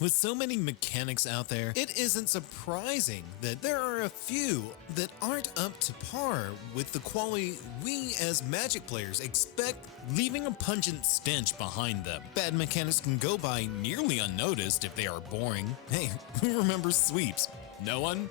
With so many mechanics out there, it isn't surprising that there are a few that aren't up to par with the quality we as Magic players expect, leaving a pungent stench behind them. Bad mechanics can go by nearly unnoticed if they are boring. Hey, who remembers sweeps? No one?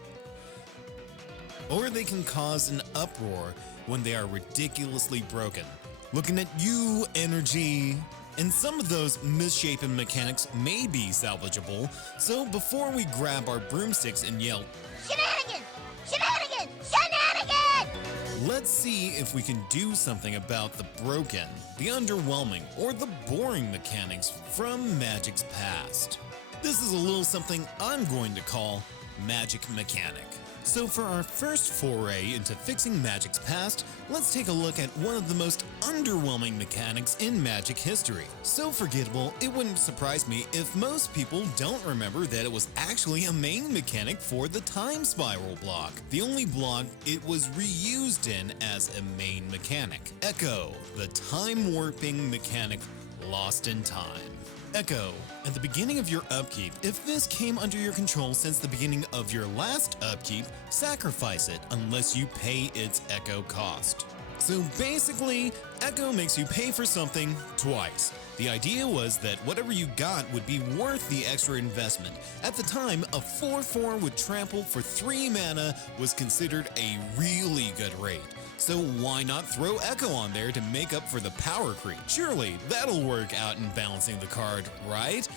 Or they can cause an uproar when they are ridiculously broken. Looking at you, Energy. And some of those misshapen mechanics may be salvageable, so before we grab our broomsticks and yell, "Shenanigans! Shenanigans! Shenanigans!" let's see if we can do something about the broken, the underwhelming, or the boring mechanics from Magic's past. This is a little something I'm going to call Magic Mechanic. So for our first foray into fixing Magic's past, let's take a look at one of the most underwhelming mechanics in Magic history. So forgettable, it wouldn't surprise me if most people don't remember that it was actually a main mechanic for the Time Spiral block. The only block it was reused in as a main mechanic. Echo, the time warping mechanic lost in time. Echo, at the beginning of your upkeep, if this came under your control since the beginning of your last upkeep, sacrifice it unless you pay its Echo cost. So basically, Echo makes you pay for something twice. The idea was that whatever you got would be worth the extra investment. At the time, a 4/4 with trample for 3 mana was considered a really good rate. So why not throw Echo on there to make up for the power creep? Surely that'll work out in balancing the card, right?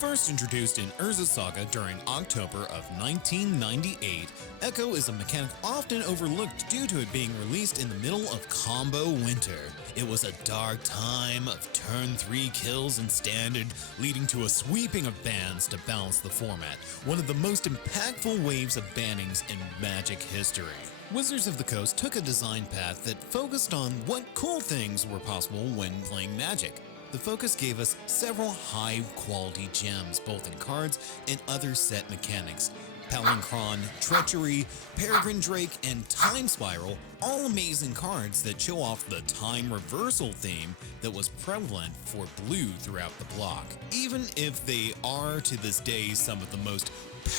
First introduced in Urza's Saga during October of 1998, Echo is a mechanic often overlooked due to it being released in the middle of combo winter. It was a dark time of turn 3 kills in standard, leading to a sweeping of bans to balance the format, one of the most impactful waves of bannings in Magic history. Wizards of the Coast took a design path that focused on what cool things were possible when playing Magic. The focus gave us several high-quality gems, both in cards and other set mechanics. Palancron, Treachery, Peregrine Drake, and Time Spiral, all amazing cards that show off the time reversal theme that was prevalent for blue throughout the block. Even if they are to this day some of the most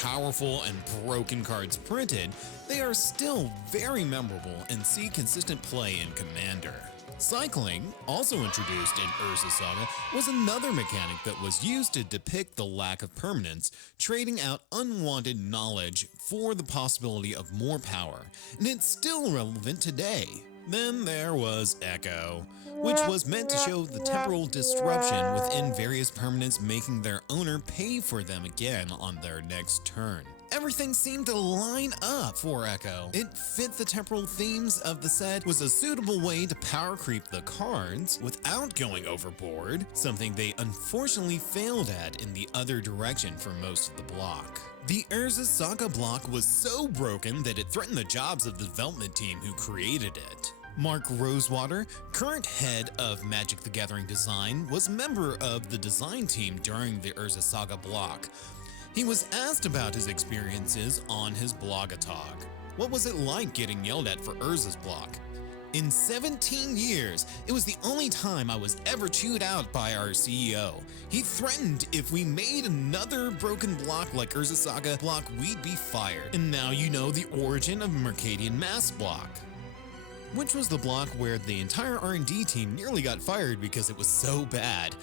powerful and broken cards printed, they are still very memorable and see consistent play in Commander. Cycling, also introduced in Urza's Saga, was another mechanic that was used to depict the lack of permanence, trading out unwanted knowledge for the possibility of more power, and it's still relevant today. Then there was Echo, which was meant to show the temporal disruption within various permanents, making their owner pay for them again on their next turn. Everything seemed to line up for Echo. It fit the temporal themes of the set, was a suitable way to power creep the cards without going overboard, something they unfortunately failed at in the other direction for most of the block. The Urza's Saga block was so broken that it threatened the jobs of the development team who created it. Mark Rosewater, current head of Magic the Gathering design, was a member of the design team during the Urza's Saga block. He was asked about his experiences on his blogatog. What was it like getting yelled at for Urza's block? In 17 years, it was the only time I was ever chewed out by our CEO. He threatened if we made another broken block like Urza's Saga block, we'd be fired. And now you know the origin of Mercadian Mass block, which was the block where the entire R&D team nearly got fired because it was so bad.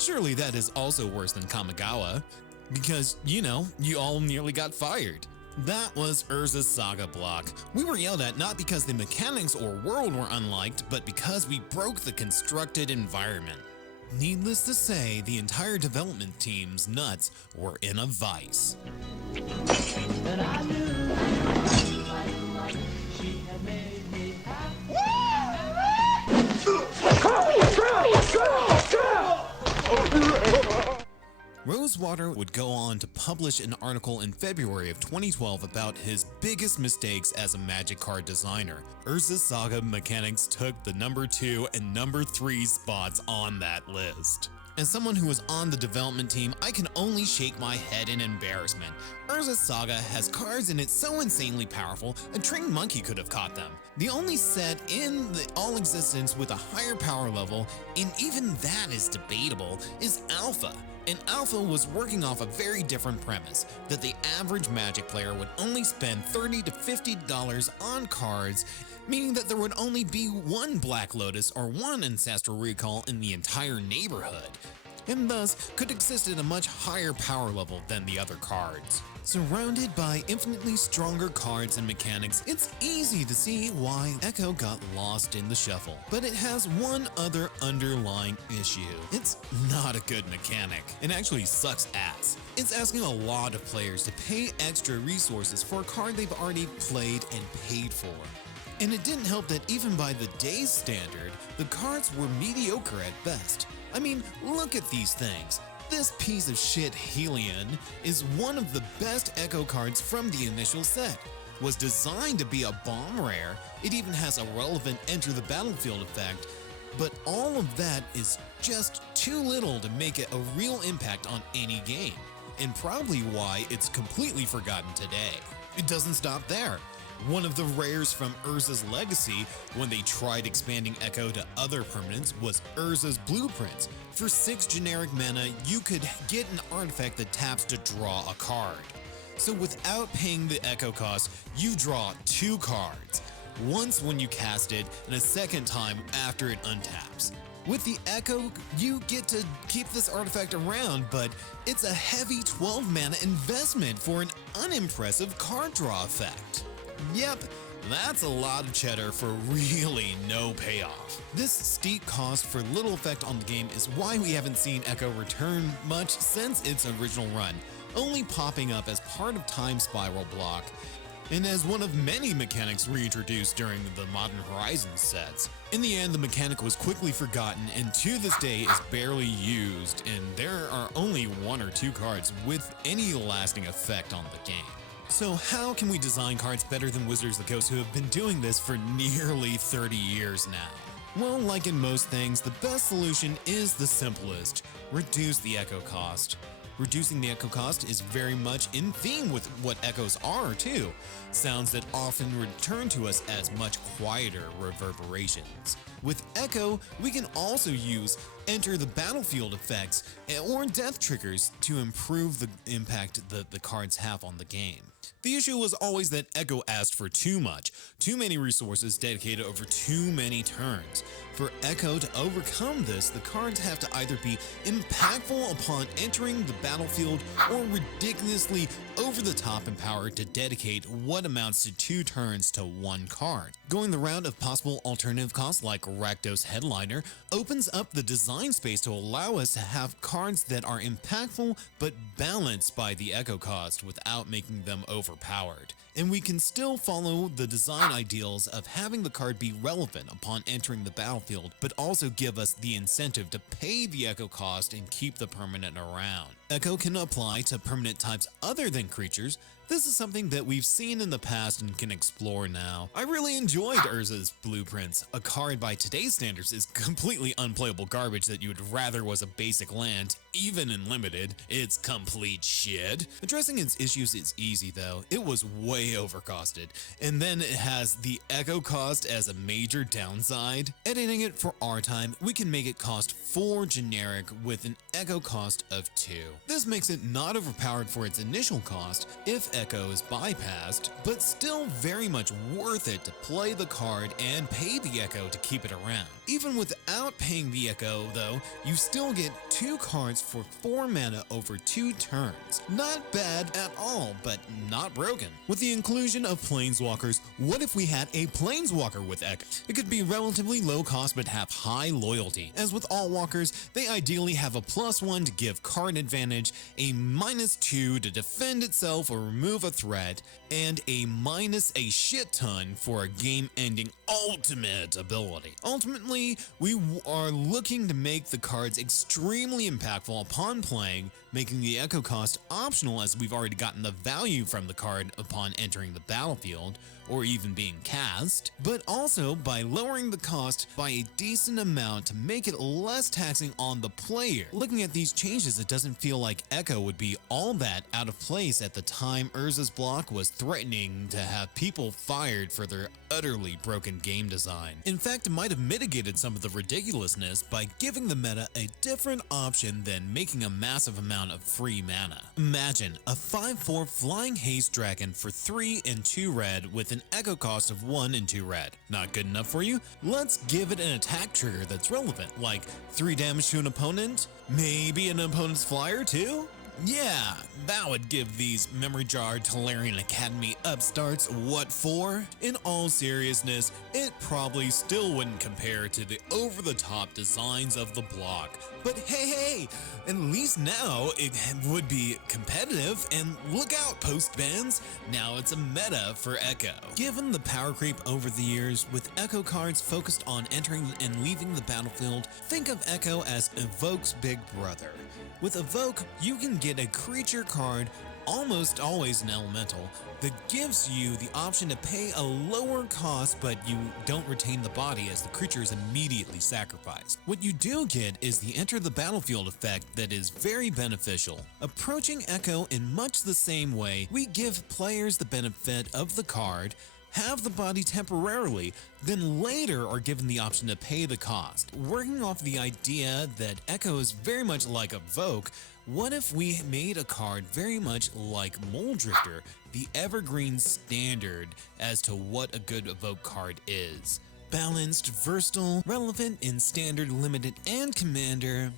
Surely that is also worse than Kamigawa, because, you know, you all nearly got fired. That was Urza's Saga block. We were yelled at not because the mechanics or world were unliked, but because we broke the constructed environment. Needless to say, the entire development team's nuts were in a vice. And I knew she had made me happy. Rosewater would go on to publish an article in February of 2012 about his biggest mistakes as a Magic card designer. Urza's Saga mechanics took the number 2 and number 3 spots on that list. As someone who was on the development team, I can only shake my head in embarrassment. Urza's Saga has cards in it so insanely powerful, a trained monkey could have caught them. The only set in the all existence with a higher power level, and even that is debatable, is Alpha. And Alpha was working off a very different premise, that the average Magic player would only spend $30 to $50 on cards, meaning that there would only be one Black Lotus or one Ancestral Recall in the entire neighborhood, and thus could exist at a much higher power level than the other cards. Surrounded by infinitely stronger cards and mechanics, it's easy to see why Echo got lost in the shuffle. But it has one other underlying issue. It's not a good mechanic. It actually sucks ass. It's asking a lot of players to pay extra resources for a card they've already played and paid for. And it didn't help that even by the day's standard, the cards were mediocre at best. I mean, look at these things. This piece of shit Helion is one of the best Echo cards from the initial set. Was designed to be a bomb rare, it even has a relevant enter the battlefield effect, but all of that is just too little to make it a real impact on any game, and probably why it's completely forgotten today. It doesn't stop there. One of the rares from Urza's Legacy, when they tried expanding Echo to other permanents, was Urza's Blueprints. For 6 generic mana, you could get an artifact that taps to draw a card. So without paying the Echo cost, you draw 2 cards. Once when you cast it, and a second time after it untaps. With the Echo, you get to keep this artifact around, but it's a heavy 12 mana investment for an unimpressive card draw effect. Yep, that's a lot of cheddar for really no payoff. This steep cost for little effect on the game is why we haven't seen Echo return much since its original run, only popping up as part of Time Spiral block, and as one of many mechanics reintroduced during the Modern Horizons sets. In the end, the mechanic was quickly forgotten and to this day is barely used, and there are only 1 or 2 cards with any lasting effect on the game. So how can we design cards better than Wizards of the Coast, who have been doing this for nearly 30 years now? Well, like in most things, the best solution is the simplest: reduce the Echo cost. Reducing the Echo cost is very much in theme with what Echoes are too, sounds that often return to us as much quieter reverberations. With Echo, we can also use enter the battlefield effects or death triggers to improve the impact that the cards have on the game. The issue was always that Echo asked for too much, too many resources dedicated over too many turns. For Echo to overcome this, the cards have to either be impactful upon entering the battlefield or ridiculously over the top in power to dedicate what amounts to 2 turns to 1 card. Going the route of possible alternative costs like Rakdos Headliner opens up the design space to allow us to have cards that are impactful but balanced by the Echo cost without making them overpowered. And we can still follow the design ideals of having the card be relevant upon entering the battlefield, but also give us the incentive to pay the Echo cost and keep the permanent around. Echo can apply to permanent types other than creatures. This is something that we've seen in the past and can explore now. I really enjoyed Urza's Blueprints. A card by today's standards is completely unplayable garbage that you would rather was a basic land, even in limited. It's complete shit. Addressing its issues is easy though. It was way overcosted. And then it has the Echo cost as a major downside. Editing it for our time, we can make it cost 4 generic with an Echo cost of 2. This makes it not overpowered for its initial cost if Echo is bypassed, but still very much worth it to play the card and pay the Echo to keep it around. Even without paying the Echo though, you still get 2 cards for 4 mana over 2 turns. Not bad at all, but not broken. With the inclusion of Planeswalkers, what if we had a Planeswalker with Echo? It could be relatively low cost but have high loyalty. As with all walkers, they ideally have a +1 to give card advantage, a -2 to defend itself or remove a threat, and a -a ton for a game-ending ultimate ability. Ultimately, we are looking to make the cards extremely impactful upon playing, making the Echo cost optional as we've already gotten the value from the card upon entering the battlefield, or even being cast, but also by lowering the cost by a decent amount to make it less taxing on the player. Looking at these changes, it doesn't feel like Echo would be all that out of place at the time Urza's block was threatening to have people fired for their utterly broken game design. In fact, it might have mitigated some of the ridiculousness by giving the meta a different option than making a massive amount of free mana. Imagine a 5/4 flying haste dragon for 3 and 2 red with an echo cost of 1 and 2 red. Not good enough for you? Let's give it an attack trigger that's relevant, like 3 damage to an opponent? Maybe an opponent's flyer too? Yeah, that would give these memory jarred Tolarian Academy upstarts what for? In all seriousness, it probably still wouldn't compare to the over-the-top designs of the block. But hey, at least now it would be competitive, and look out post-bans, now it's a meta for Echo. Given the power creep over the years, with Echo cards focused on entering and leaving the battlefield, think of Echo as Evoke's big brother. With Evoke, you can get a creature card, almost always an elemental, that gives you the option to pay a lower cost, but you don't retain the body as the creature is immediately sacrificed. What you do get is the enter the battlefield effect that is very beneficial. Approaching Echo in much the same way, we give players the benefit of the card, have the body temporarily, then later are given the option to pay the cost. Working off the idea that Echo is very much like Evoke, what if we made a card very much like Moldrifter, the evergreen standard as to what a good Evoke card is? Balanced, versatile, relevant in standard, limited, and commander.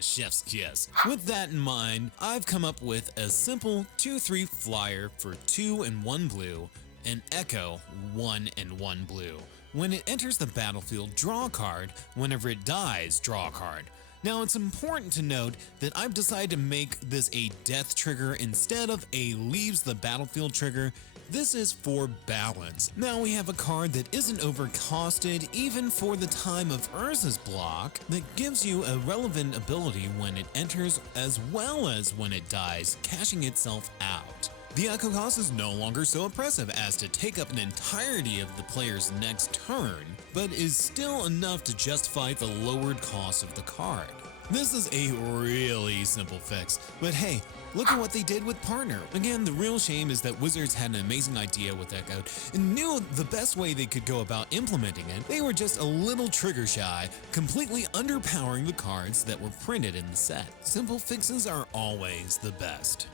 Chef's kiss. With that in mind, I've come up with a simple 2/3 flyer for 2 and 1 blue, and Echo 1 and 1 blue. When it enters the battlefield, draw a card. Whenever it dies, draw a card. Now, it's important to note that I've decided to make this a death trigger instead of a leaves the battlefield trigger. This is for balance. Now we have a card that isn't overcosted even for the time of Urza's block, that gives you a relevant ability when it enters as well as when it dies, cashing itself out. The echo cost is no longer so oppressive as to take up an entirety of the player's next turn, but is still enough to justify the lowered cost of the card. This is a really simple fix, but hey, look at what they did with Partner. Again, the real shame is that Wizards had an amazing idea with Echo and knew the best way they could go about implementing it. They were just a little trigger shy, completely underpowering the cards that were printed in the set. Simple fixes are always the best.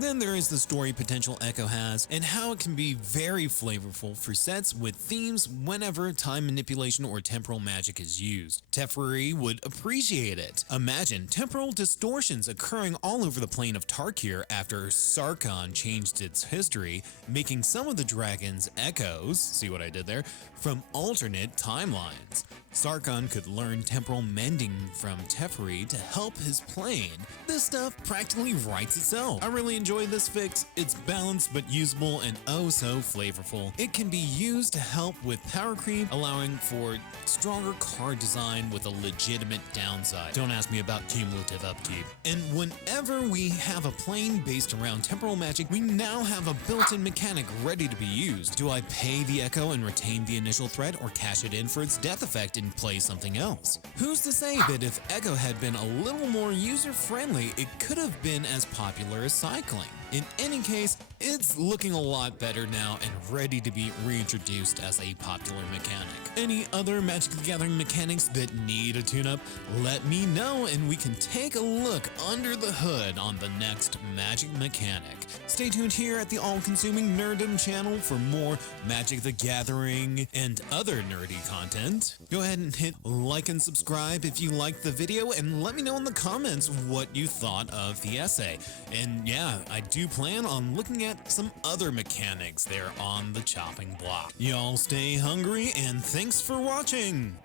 Then there is the story potential Echo has, and how it can be very flavorful for sets with themes whenever time manipulation or temporal magic is used. Teferi would appreciate it. Imagine temporal distortions occurring all over the plane of Tarkir after Sarkhan changed its history, making some of the dragons echoes, see what I did there, from alternate timelines. Sarkhan could learn temporal mending from Teferi to help his plane. This stuff practically writes itself. I really enjoy this fix. It's balanced but usable and oh so flavorful. It can be used to help with power creep, allowing for stronger card design with a legitimate downside. Don't ask me about cumulative upkeep. And whenever we have a plane based around temporal magic, we now have a built-in mechanic ready to be used. Do I pay the echo and retain the initial threat, or cash it in for its death effect and play something else? Who's to say that if Echo had been a little more user-friendly, it could have been as popular as cycling? In any case, it's looking a lot better now and ready to be reintroduced as a popular mechanic. Any other Magic the Gathering mechanics that need a tune-up, let me know and we can take a look under the hood on the next Magic mechanic. Stay tuned here at the all-consuming Nerddom channel for more Magic the Gathering and other nerdy content. Go ahead and hit like and subscribe if you liked the video, and let me know in the comments what you thought of the essay. And yeah, I do plan on looking at some other mechanics there on the chopping block. Y'all stay hungry, and thanks for watching!